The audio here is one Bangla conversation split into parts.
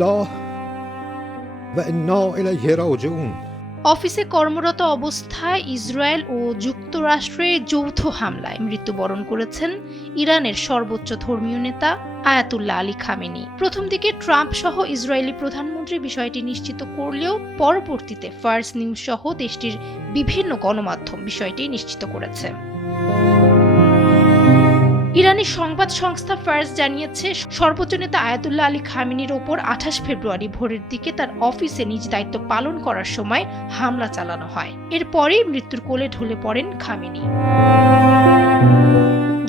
لله وإنا إليه راجعون। অফিসে কর্মরত অবস্থায় ইসরায়েল ও যুক্তরাষ্ট্রের যৌথ হামলায় মৃত্যুবরণ করেছেন ইরানের সর্বোচ্চ ধর্মীয় নেতা আয়াতুল্লাহ আলী খামেনি। প্রথম দিকে ট্রাম্প সহ ইসরায়েলি প্রধানমন্ত্রী বিষয়টি নিশ্চিত করলেও পরবর্তীতে ফার্স নিউজ সহ দেশটির বিভিন্ন গণমাধ্যম বিষয়টি নিশ্চিত করেছে। ইরানি সংবাদ সংস্থা ফার্স জানিয়েছে, সর্বোচ্চ নেতা আয়াতুল্লাহ আলী খামেনির ওপর 28 ফেব্রুয়ারি ভোরের দিকে তার অফিসে নিজ দায়িত্ব পালন করার সময় হামলা চালানো হয়। এরপরেই মৃত্যুর কোলে ঢলে পড়েন খামেনি।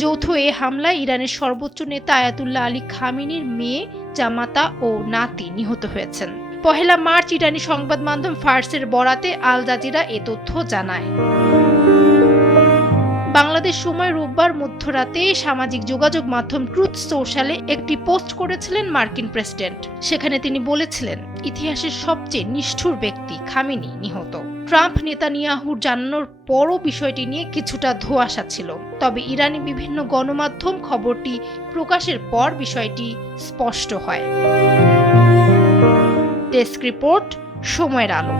যৌথ এ হামলায় ইরানের সর্বোচ্চ নেতা আয়াতুল্লাহ আলী খামেনির মেয়ে, জামাতা ও নাতি নিহত হয়েছেন। 1 মার্চ ইরানি সংবাদ মাধ্যম ফার্সের বরাতে আল জাজিরা এ তথ্য জানায়। বাংলাদেশ সময় রোববার মধ্যরাতে সামাজিক যোগাযোগ মাধ্যম ট্রুথ সোশ্যালে একটি পোস্ট করেছিলেন মার্কিন প্রেসিডেন্ট। সেখানে তিনি বলেছিলেন, ইতিহাসের সবচেয়ে নিষ্ঠুর ব্যক্তি খামেনি নিহত। ট্রাম্প নেতানিয়াহুর জানানোর পরও বিষয়টি নিয়ে কিছুটা ধোঁয়াশা ছিল, তবে ইরানি বিভিন্ন গণমাধ্যম খবরটি প্রকাশের পর বিষয়টি স্পষ্ট হয়। ডেস্ক রিপোর্ট, সময়ের আলো।